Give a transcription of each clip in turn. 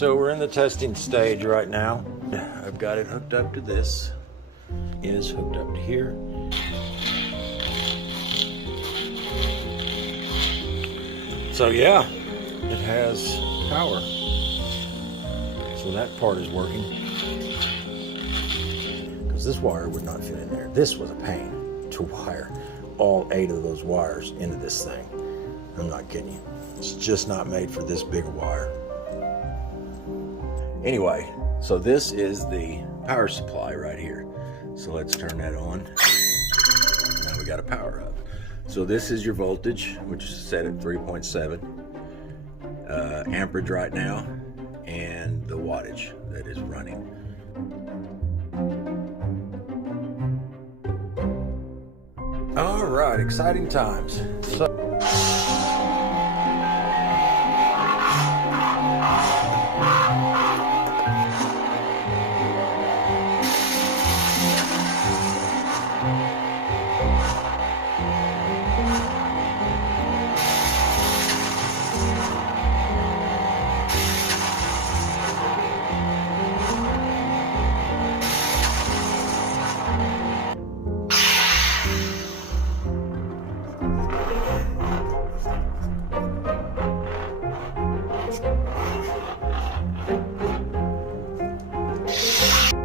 So we're in the testing stage right now. I've got it hooked up to this. It is hooked up to here. So yeah, it has power. So that part is working. Because this wire would not fit in there. This was a pain to wire all 8 of those wires into this thing. I'm not kidding you. It's just not made for this big a wire. Anyway, so this is the power supply right here. So let's turn that on. Now we got a power up. So this is your voltage, which is set at 3.7 amperage right now, and the wattage that is running. All right, exciting times.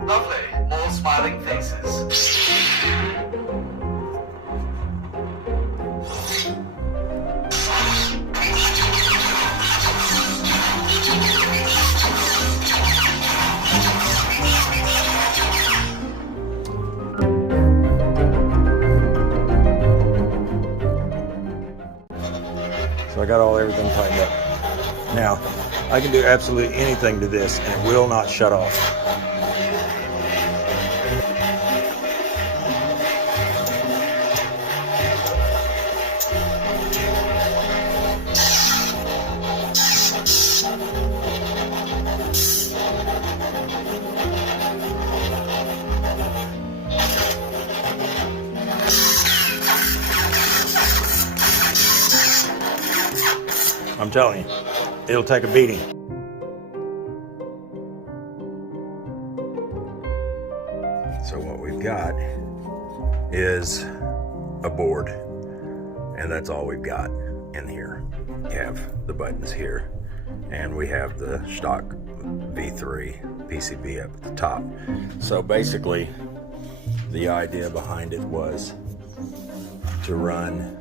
Lovely, all smiling faces. So I got everything tightened up. Now, I can do absolutely anything to this and it will not shut off. I'm telling you, it'll take a beating. So what we've got is a board, and that's all we've got in here. We have the buttons here, and we have the stock V3 PCB up at the top. So basically, the idea behind it was to run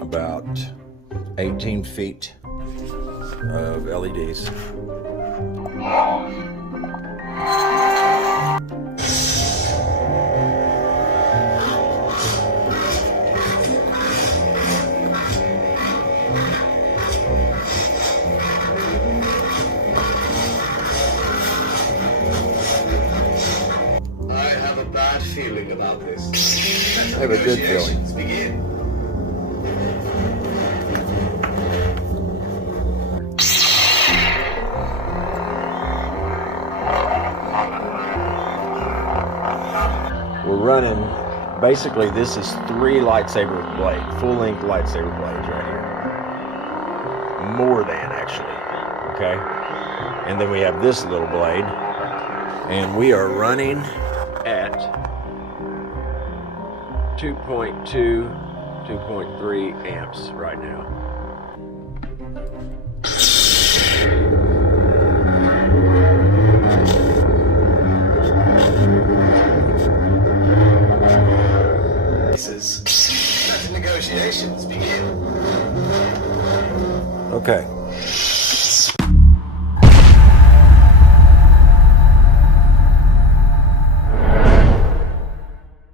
about 18 feet of LEDs. I have a bad feeling about this. I have a good feeling. Begin. We're running, basically this is 3 lightsaber blade, full-length lightsaber blades right here. More than actually, okay? And then we have this little blade, and we are running at 2.2, 2.3 amps right now. Let the negotiations begin. Okay.